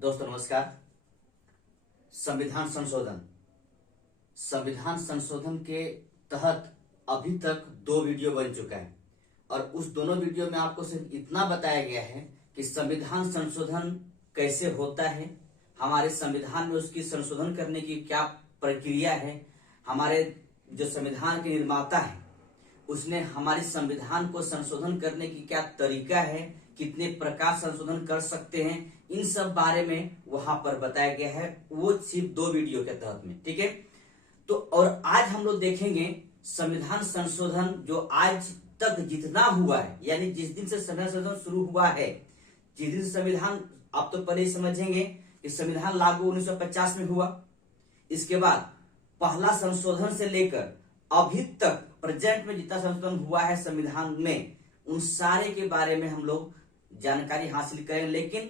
दोस्तों नमस्कार। संविधान संशोधन के तहत अभी तक 2 वीडियो बन चुका है और उस दोनों वीडियो में आपको सिर्फ इतना बताया गया है कि संविधान संशोधन कैसे होता है, हमारे संविधान में उसकी संशोधन करने की क्या प्रक्रिया है, हमारे जो संविधान के निर्माता है उसने हमारे संविधान को संशोधन करने की क्या तरीका है, कितने प्रकार संशोधन कर सकते हैं, इन सब बारे में वहां पर बताया गया है। वो सिर्फ 2 वीडियो के तहत में, ठीक है। तो और आज हम लोग देखेंगे संविधान संशोधन जो आज तक जितना हुआ है, यानी जिस दिन से संविधान संशोधन शुरू हुआ है, जिस दिन से संविधान, आप तो पहले ही समझेंगे कि संविधान लागू 1950 में हुआ। इसके बाद पहला संशोधन से लेकर अभी तक प्रेजेंट में जितना संशोधन हुआ है संविधान में, उन सारे के बारे में हम लोग जानकारी हासिल करें, लेकिन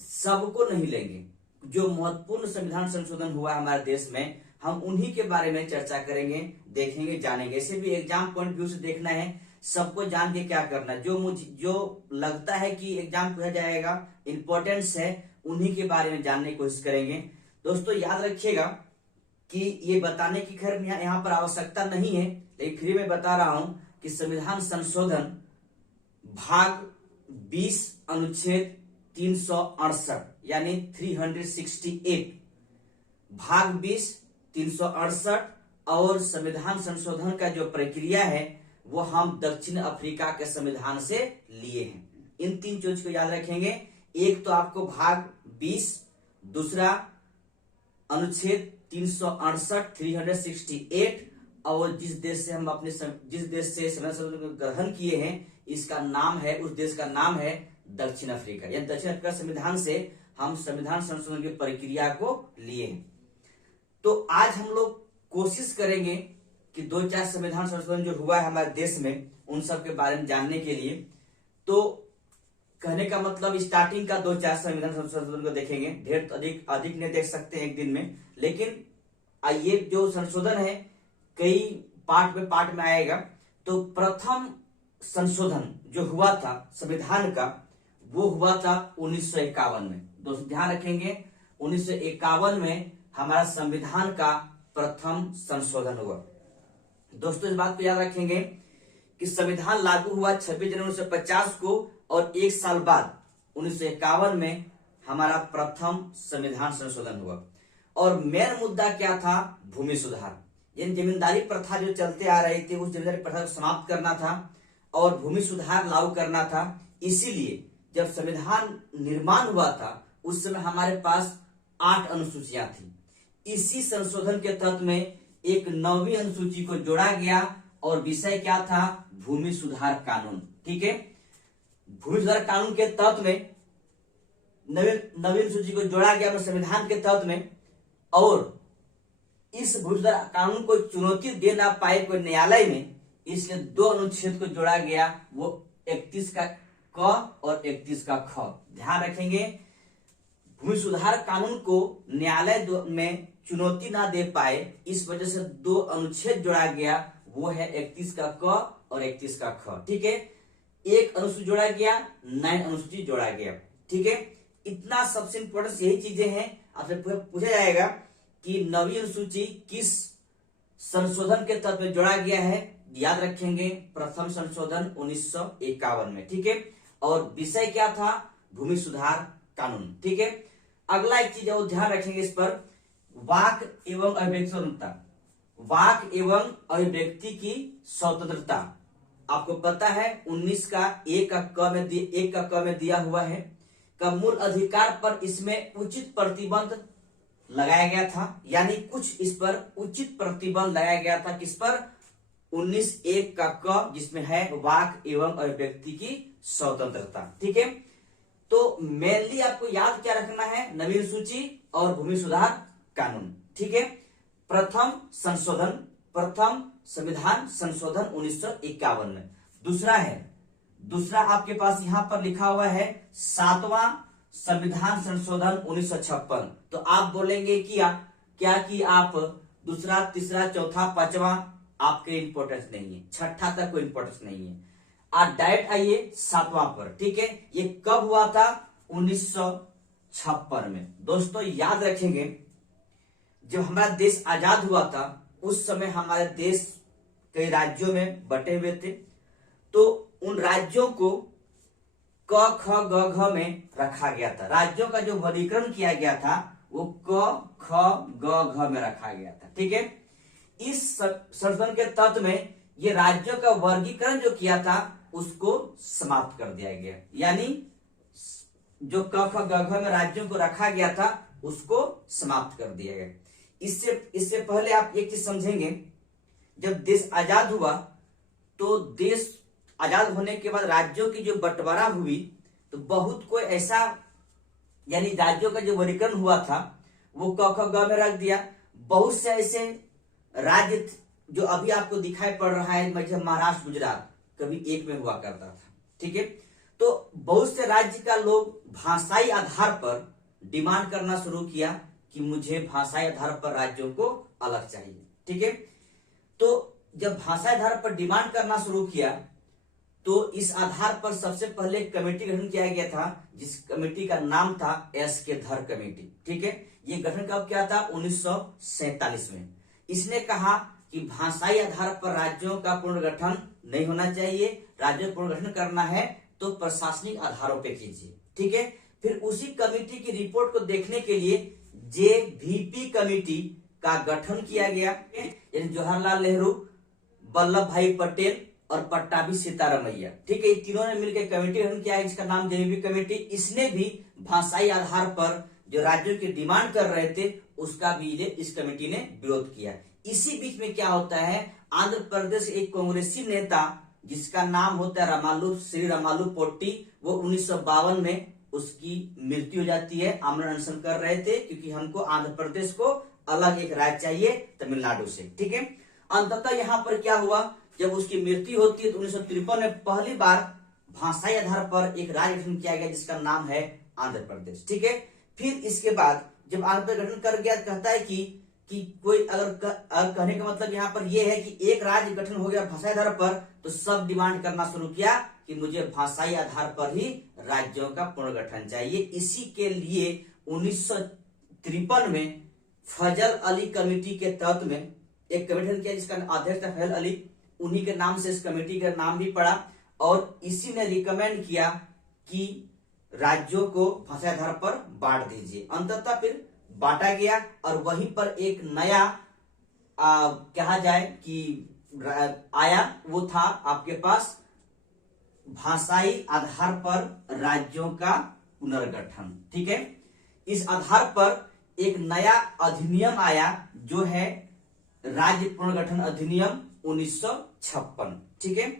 सबको नहीं लेंगे। जो महत्वपूर्ण संविधान संशोधन हुआ है हमारे देश में, हम उन्हीं के बारे में चर्चा करेंगे, देखेंगे, जानेंगे। इसे भी एग्जाम पॉइंट व्यू से देखना है, सबको जान के क्या करना है। जो लगता है कि एग्जाम पूछा जाएगा, इंपॉर्टेंस है, उन्हीं के बारे में जानने की कोशिश करेंगे। दोस्तों याद रखिएगा कि ये बताने की खैर यहाँ पर आवश्यकता नहीं है, लेकिन फिर मैं बता रहा हूं कि संविधान संशोधन भाग 20 अनुच्छेद 368 यानी 368, भाग 20 368 और संविधान संशोधन का जो प्रक्रिया है वो हम दक्षिण अफ्रीका के संविधान से लिए हैं। इन 3 चीज को याद रखेंगे। एक तो आपको भाग 20, दूसरा अनुच्छेद 368 368, और जिस देश से संविधान संशोधन ग्रहण किए हैं इसका नाम है, उस देश का नाम है दक्षिण अफ्रीका। या दक्षिण अफ्रीका संविधान से हम संविधान संशोधन की प्रक्रिया को लिए हैं। तो आज हम लोग कोशिश करेंगे कि 2-4 संविधान संशोधन जो हुआ है हमारे देश में, उन सब के बारे में जानने के लिए। तो कहने का मतलब स्टार्टिंग का 2-4 संविधान संशोधन को देखेंगे, ढेर अधिक नहीं देख सकते हैं एक दिन में, लेकिन ये जो संशोधन है कई पार्ट में आएगा। तो प्रथम संशोधन जो हुआ था संविधान का, वो हुआ था 1951 में। दोस्तों ध्यान रखेंगे, 1951 में हमारा संविधान का प्रथम संशोधन हुआ। दोस्तों इस बात को याद रखेंगे कि संविधान लागू हुआ 26 जनवरी 1950 को, और 1 साल बाद 1951 में हमारा प्रथम संविधान संशोधन हुआ। और मेन मुद्दा क्या था? भूमि सुधार। यानी जमींदारी प्रथा जो चलते आ रही थी, उस जमींदारी प्रथा को समाप्त करना था और भूमि सुधार लागू करना था। इसीलिए जब संविधान निर्माण हुआ था उस समय हमारे पास 8 अनुसूचियां थी। इसी संशोधन के तहत में एक 9वीं अनुसूची को जोड़ा गया और विषय क्या था? भूमि सुधार कानून। ठीक है, भूमि सुधार कानून के तहत में नवीन अनुसूची को जोड़ा गया अपने संविधान के तहत में, और इस भूमि सुधार कानून को चुनौती दे ना पाए कोई न्यायालय में, इसलिए 2 अनुच्छेद को जोड़ा गया, वो 31 का क और 31 का ख। ध्यान रखेंगे, भूमि सुधार कानून को न्यायालय में चुनौती ना दे पाए, इस वजह से 2 अनुच्छेद जोड़ा गया, वो है 31 का क और 31 का ख। ठीक है, एक अनुसूची जोड़ा गया, 9 अनुसूची जोड़ा गया। ठीक है, इतना सबसे इंपॉर्टेंट यही चीजें हैं। आपसे पूछा जाएगा कि 9वीं अनुसूची किस संशोधन के तहत में जोड़ा गया है? याद रखेंगे, प्रथम संशोधन 1951 में। ठीक है, और विषय क्या था? भूमि सुधार कानून। ठीक है, अगला एक चीज और ध्यान रखेंगे इस पर, वाक एवं अभिव्यक्ति स्वतंत्रता। वाक एवं अभिव्यक्ति की स्वतंत्रता आपको पता है 19 का एक का क में दिया हुआ है का मूल अधिकार पर इसमें उचित प्रतिबंध लगाया गया था। यानी कुछ इस पर उचित प्रतिबंध लगाया गया था, किस पर? 19(1) का क, जिसमें है वाक एवं अभिव्यक्ति की स्वतंत्रता। ठीक है, तो मेनली आपको याद क्या रखना है? नवीन सूची और भूमि सुधार कानून। ठीक है, प्रथम संविधान संशोधन 1951 में। दूसरा आपके पास यहां पर लिखा हुआ है 7वां संविधान संशोधन 1956। तो आप बोलेंगे क्या कि आप दूसरा, तीसरा, चौथा, 5वां आपके इंपॉर्टेंस नहीं है, 6ठा तक कोई इंपॉर्टेंस नहीं है। आप डायरेक्ट आइए 7वां पर। ठीक है, ये कब हुआ था? 1956 में। दोस्तों याद रखेंगे, जब हमारा देश आजाद हुआ था उस समय हमारे देश कई राज्यों में बटे हुए थे, तो उन राज्यों को क ख ग घ में रखा गया था। राज्यों का जो वर्गीकरण किया गया था वो क ख ग घ में रखा गया था। ठीक है, इस संशोधन के तहत में ये राज्यों का वर्गीकरण जो किया था उसको समाप्त कर दिया गया, यानी जो क ख ग घ में राज्यों को रखा गया था उसको समाप्त कर दिया गया। इससे पहले आप एक चीज समझेंगे, जब देश आजाद हुआ तो देश आजाद होने के बाद राज्यों की जो बंटवारा हुई तो बहुत कोई ऐसा, यानी राज्यों का जो वर्गीकरण हुआ था वो क ख ग में रख दिया। बहुत से ऐसे राज्य जो अभी आपको दिखाई पड़ रहा है, मतलब महाराष्ट्र गुजरात कभी एक में हुआ करता था। ठीक है, तो बहुत से राज्य का लोग भाषाई आधार पर डिमांड करना शुरू किया कि मुझे भाषाई आधार पर राज्यों को अलग चाहिए। ठीक है, तो जब भाषाई आधार पर डिमांड करना शुरू किया तो इस आधार पर सबसे पहले एक कमेटी गठन किया गया था, जिस कमेटी का नाम था एस.के. धर कमेटी। ठीक है, ये गठन कब किया था? 1947 में। इसने कहा कि भाषाई आधार पर राज्यों का पुनर्गठन नहीं होना चाहिए, राज्यों का पुनर्गठन करना है तो प्रशासनिक आधारों पे कीजिए। ठीक है, फिर उसी कमेटी की रिपोर्ट को देखने के लिए JVP कमेटी का गठन किया गया, यानी जवाहरलाल नेहरू, वल्लभ भाई पटेल और पट्टाभी सीतारामैया। ठीक है, ये तीनों ने मिलकर कमेटी गठन किया है जिसका नाम JVP कमेटी। इसने भी भाषाई आधार पर जो राज्यों की डिमांड कर रहे थे उसका भी इस कमेटी ने विरोध किया। इसी बीच में क्या होता है, आंध्र प्रदेश एक कांग्रेसी नेता जिसका नाम होता है श्री रामालू पोट्टी, वो 1952 में उसकी मृत्यु हो जाती है। आमरण अनशन कर रहे थे क्योंकि हमको आंध्र प्रदेश को अलग एक राज्य चाहिए तमिलनाडु से। ठीक है, अंततः यहाँ पर क्या हुआ, जब उसकी मृत्यु होती है तो 1953 में पहली बार भाषाई आधार पर एक राज्य गठन किया गया जिसका नाम है आंध्र प्रदेश। ठीक है, फिर इसके बाद जब आंध्र प्रदेश गठन कर गया, कहता है कि कोई अगर कहने का मतलब यहाँ पर यह है कि एक राज्य गठन हो गया भाषाई आधार पर तो सब डिमांड करना शुरू किया कि मुझे भाषाई आधार पर ही राज्यों का पुनर्गठन चाहिए। इसी के लिए 1953 में फजल अली कमेटी के तहत में एक कमेटी किया जिसका अध्यक्ष था फजल अली, उन्हीं के नाम से इस कमेटी का नाम भी पड़ा और इसी ने रिकमेंड किया कि राज्यों को भाषाई आधार पर बांट दीजिए। अंततः फिर बांटा गया और वहीं पर एक नया कहा जाए कि आया, वो था आपके पास भाषाई आधार पर राज्यों का पुनर्गठन। ठीक है, इस आधार पर एक नया अधिनियम आया जो है राज्य पुनर्गठन अधिनियम 1956। ठीक है,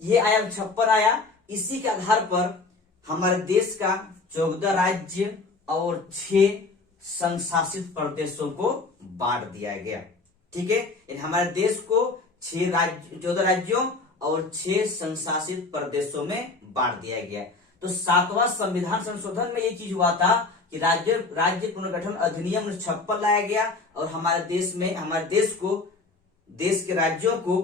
ये आया 56 आया। इसी के आधार पर हमारे देश का 14 राज्य और 6 संघ शासित प्रदेशों को बांट दिया गया। ठीक है, हमारे देश को 14 राज्यों और 6 संघ शासित प्रदेशों में बांट दिया गया। तो 7वां संविधान संशोधन में ये चीज हुआ था कि राज्य पुनर्गठन अधिनियम 1956 लाया गया और हमारे देश को, देश के राज्यों को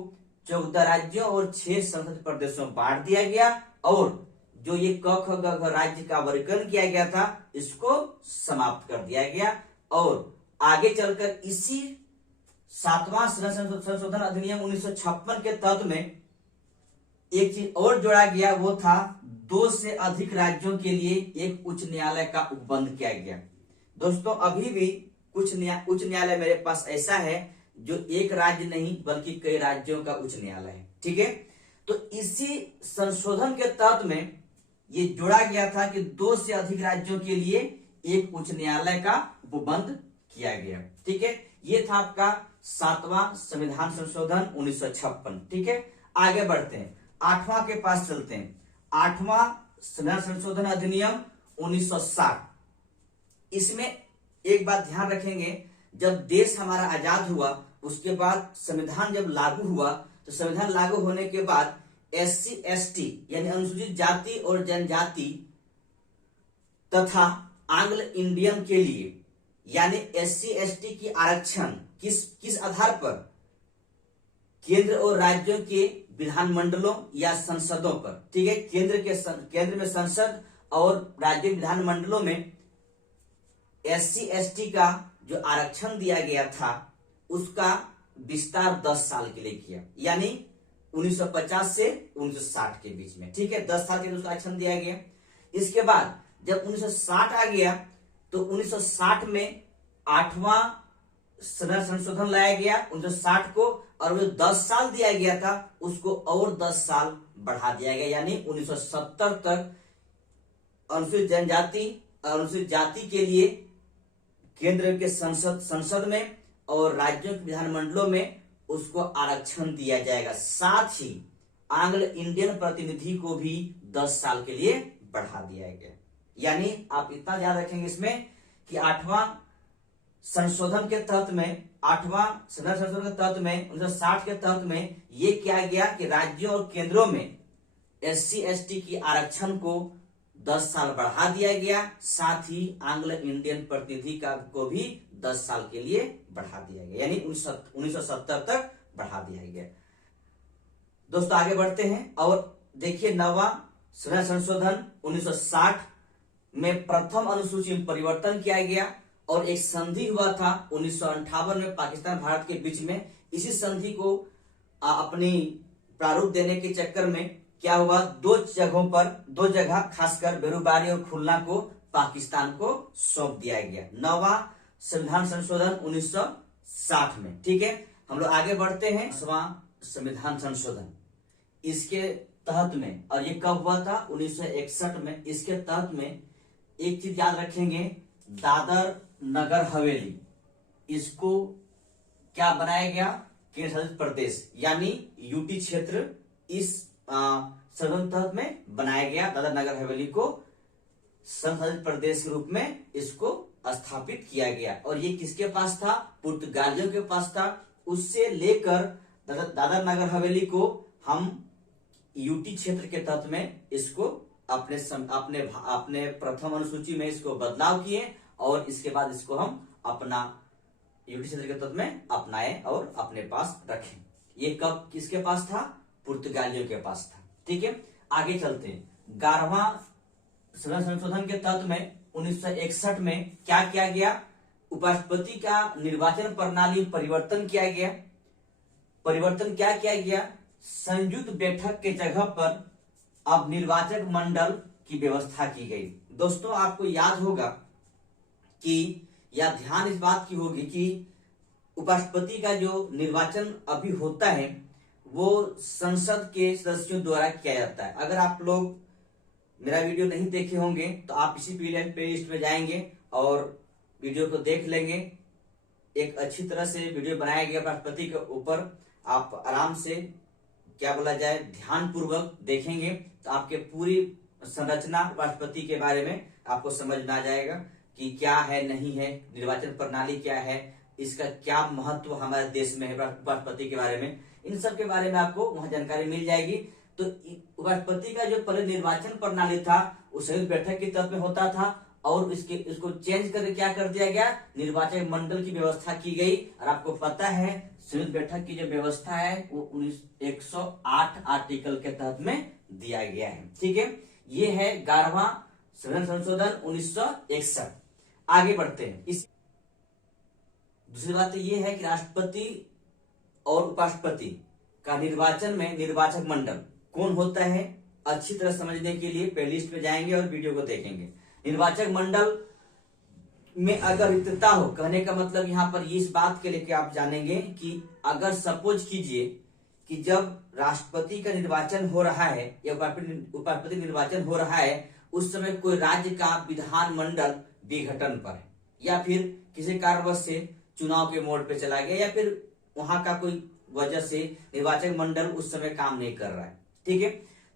14 राज्यों और 6 संसदीय प्रदेशों में बांट दिया गया और जो ये क ख ग घ राज्य का वर्गीकरण किया गया था इसको समाप्त कर दिया गया। और आगे चलकर इसी 7वां संशोधन अधिनियम 1956 के तहत में एक चीज और जोड़ा गया, वो था 2 से अधिक राज्यों के लिए एक उच्च न्यायालय का उपबंध किया गया। दोस्तों अभी भी उच्च न्यायालय मेरे पास ऐसा है जो एक राज्य नहीं बल्कि कई राज्यों का उच्च न्यायालय है। ठीक है, तो इसी संशोधन के तहत में ये जोड़ा गया था कि 2 से अधिक राज्यों के लिए एक उच्च न्यायालय का उपबंध किया गया। ठीक है, ये था आपका 7वां संविधान संशोधन 1956। ठीक है, आगे बढ़ते हैं, 8वां के पास चलते हैं। 8वां संविधान संशोधन अधिनियम 1960। इसमें एक बात ध्यान रखेंगे, जब देश हमारा आजाद हुआ उसके बाद संविधान जब लागू हुआ तो संविधान लागू होने के बाद SC ST यानी अनुसूचित जाति और जनजाति तथा आंग्ल इंडियन के लिए यानी SC ST की आरक्षण किस आधार पर, केंद्र और राज्यों के विधानमंडलों या संसदों पर। ठीक है, केंद्र में संसद और राज्य विधानमंडलों में SC/ST का जो आरक्षण दिया गया था उसका विस्तार 10 साल के लिए किया, यानी 1950 से 1960 के बीच में। ठीक है, 10 साल के लिए उसका आरक्षण दिया गया। इसके बाद जब 1960 आ गया तो 1960 में 8वां संशोधन लाया गया 1960 को, और वो 10 साल दिया गया था उसको और 10 साल बढ़ा दिया गया, यानी 1970 तक अनुसूचित जनजाति और अनुसूचित जाति के लिए केंद्र के संसद में और राज्यों के विधानमंडलों में उसको आरक्षण दिया जाएगा। साथ ही आंग्ल इंडियन प्रतिनिधि को भी 10 साल के लिए बढ़ा दिया गया। यानी आप इतना याद रखेंगे इसमें कि 8वां संशोधन के तहत में, 8वां संशोधन के तहत में 1960 के तहत में ये किया गया कि राज्यों और केंद्रों में SC/ST की आरक्षण को 10 साल बढ़ा दिया गया। साथ ही आंग्ल इंडियन प्रतिनिधि को भी 10 साल के लिए बढ़ा दिया गया, यानी 1970 तक बढ़ा दिया गया। दोस्तों आगे बढ़ते हैं और देखिए 9वां संशोधन 1960 में प्रथम अनुसूची में परिवर्तन किया गया और एक संधि हुआ था 1958 में पाकिस्तान भारत के बीच में। इसी संधि को अपनी प्रारूप देने के चक्कर में क्या हुआ, दो जगह खासकर बेरुबारी और खुलना को पाकिस्तान को सौंप दिया गया। 9वां संविधान संशोधन 1960 में। ठीक है, हम लोग आगे बढ़ते हैं। 10वां संविधान संशोधन इसके तहत में, और ये कब हुआ था 1961 में। इसके तहत में एक चीज याद रखेंगे, दादर नगर हवेली इसको क्या बनाया गया, केंद्र शासित प्रदेश यानी यूटी क्षेत्र इस संशोधन तहत में बनाया गया। दादर नगर हवेली को संशोधित प्रदेश के रूप में इसको स्थापित किया गया। और ये किसके पास था, पुर्तगालियों के पास था। उससे लेकर दादर नगर हवेली को हम यूटी क्षेत्र के तहत में इसको अपने प्रथम अनुसूची में इसको बदलाव किए और इसके बाद इसको हम अपना यूटी क्षेत्र के तहत में अपनाए और अपने पास रखें। ये कब किसके पास था, पुर्तगालियों के पास था। ठीक है, आगे चलते हैं। 11वां संशोधन के तहत में 1961 में क्या किया गया, उपराष्ट्रपति का निर्वाचन प्रणाली परिवर्तन किया गया। परिवर्तन क्या किया गया, संयुक्त बैठक के जगह पर अब निर्वाचक मंडल की व्यवस्था की गई। दोस्तों आपको याद होगा कि या ध्यान इस बात की होगी कि उपराष्ट्रपति का जो निर्वाचन अभी होता है वो संसद के सदस्यों द्वारा किया जाता है। अगर आप लोग मेरा वीडियो नहीं देखे होंगे तो आप इसी प्लेलिस्ट में जाएंगे और वीडियो को देख लेंगे। एक अच्छी तरह से वीडियो बनाया गया राष्ट्रपति के ऊपर, आप आराम से क्या बोला जाए ध्यान पूर्वक देखेंगे तो आपके पूरी संरचना राष्ट्रपति के बारे में आपको समझ में आ जाएगा कि क्या है नहीं है, निर्वाचन प्रणाली क्या है, इसका क्या महत्व हमारे देश में है, राष्ट्रपति के बारे में, इन सब के बारे में आपको वहां जानकारी मिल जाएगी। तो राष्ट्रपति का जो पहले निर्वाचन प्रणाली था उस संयुक्त बैठक के तहत में होता था और इसको चेंज करके क्या कर दिया गया, निर्वाचक मंडल की व्यवस्था की गई। और आपको पता है संयुक्त बैठक की जो व्यवस्था है वो 108 आर्टिकल के तहत में दिया गया है। ठीक है, ये है 11वां संशोधन 1961। आगे बढ़ते हैं। इस दूसरी बात तो ये है कि राष्ट्रपति और उपराष्ट्रपति का निर्वाचन में निर्वाचक मंडल कौन होता है, अच्छी तरह समझने के लिए प्लेलिस्ट में जाएंगे और वीडियो को देखेंगे। निर्वाचक मंडल में अगर रिक्तता हो, कहने का मतलब यहाँ पर इस बात के लिए कि आप जानेंगे कि अगर सपोज कीजिए कि जब राष्ट्रपति का निर्वाचन हो रहा है या उपराष्ट्रपति निर्वाचन हो रहा है उस समय कोई राज्य का विधानमंडल विघटन पर है या फिर किसी कारणवश से चुनाव के मोड़ पे चला गया या फिर वहां का कोई वजह से निर्वाचक मंडल उस समय काम नहीं कर रहा है। ठीक है,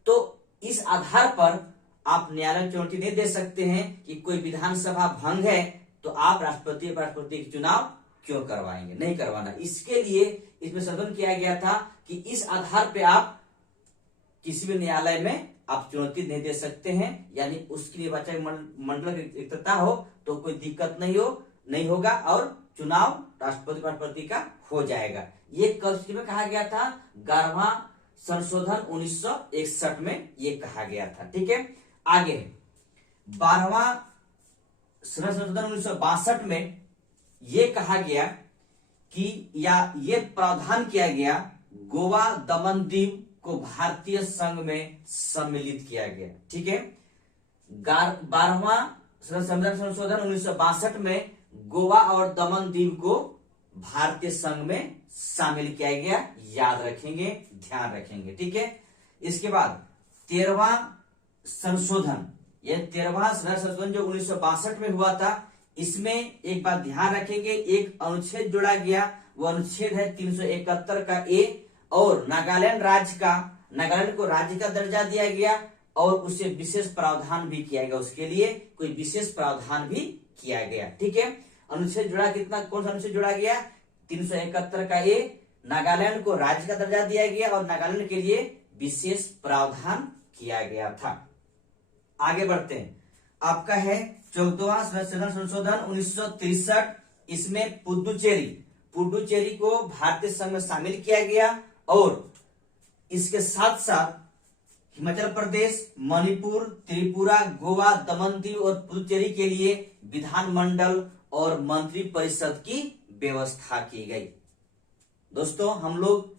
तो इस आधार पर आप न्यायालय चुनौती नहीं दे सकते हैं कि कोई विधानसभा भंग है तो आप राष्ट्रपति के चुनाव क्यों करवाएंगे, नहीं करवाना। इसके लिए इसमें संशोधन किया गया था कि इस आधार पे आप किसी भी न्यायालय में आप चुनौती नहीं दे सकते हैं, यानी उसकी निर्वाचक मंडल की रिक्तता हो तो कोई दिक्कत नहीं होगा और चुनाव राष्ट्रपति का हो जाएगा। ये कब में कहा गया था, 11वां संशोधन 1961 में ये कहा गया था। ठीक है, आगे 12वां संशोधन 1962 में ये कहा गया कि या ये प्रावधान किया गया, गोवा दमन दीव को भारतीय संघ में सम्मिलित किया गया। ठीक है, 12वां संविधान संशोधन 1962 में गोवा और दमन दीव को भारतीय संघ में शामिल किया गया। याद रखेंगे, ध्यान रखेंगे। ठीक है, इसके बाद 13वां संशोधन, यह 13वां संशोधन जो 1962 में हुआ था, इसमें एक बात ध्यान रखेंगे, एक अनुच्छेद जोड़ा गया, वो अनुच्छेद है 371 का ए, और नागालैंड को राज्य का दर्जा दिया गया और उसे विशेष प्रावधान भी किया गया, उसके लिए कोई विशेष प्रावधान भी किया गया। ठीक है, अनुच्छेद जुड़ा कितना, कौन सा अनुच्छेद जोड़ा गया, 371 का ए, नागालैंड को राज्य का दर्जा दिया गया और नागालैंड के लिए विशेष प्रावधान किया गया था। आगे बढ़ते हैं, आपका है 14वां संशोधन 1963, इसमें पुडुचेरी को भारतीय संघ में शामिल किया गया और इसके साथ साथ हिमाचल प्रदेश, मणिपुर, त्रिपुरा, गोवा, दमन दीव और पुडुचेरी के लिए विधानमंडल और मंत्री परिषद की व्यवस्था की गई। दोस्तों, हम लोग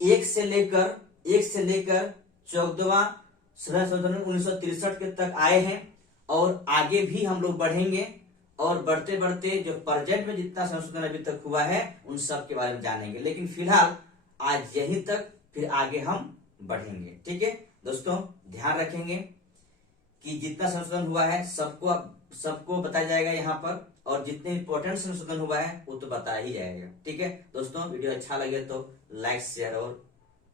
एक से लेकर 14वां संशोधन 1963 के तक आए हैं और आगे भी हम लोग बढ़ेंगे और बढ़ते बढ़ते जो प्रेजेंट में जितना संशोधन अभी तक हुआ है उन सब के बारे में जानेंगे। लेकिन फिलहाल आज यहीं तक, फिर आगे हम बढ़ेंगे। ठीक है दोस्तों, ध्यान रखेंगे कि जितना संशोधन हुआ है सबको बताया जाएगा यहाँ पर, और जितने इंपॉर्टेंट संशोधन हुआ है वो तो बताया ही जाएगा। ठीक है दोस्तों, वीडियो अच्छा लगे तो लाइक, शेयर और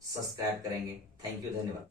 सब्सक्राइब करेंगे। थैंक यू, धन्यवाद।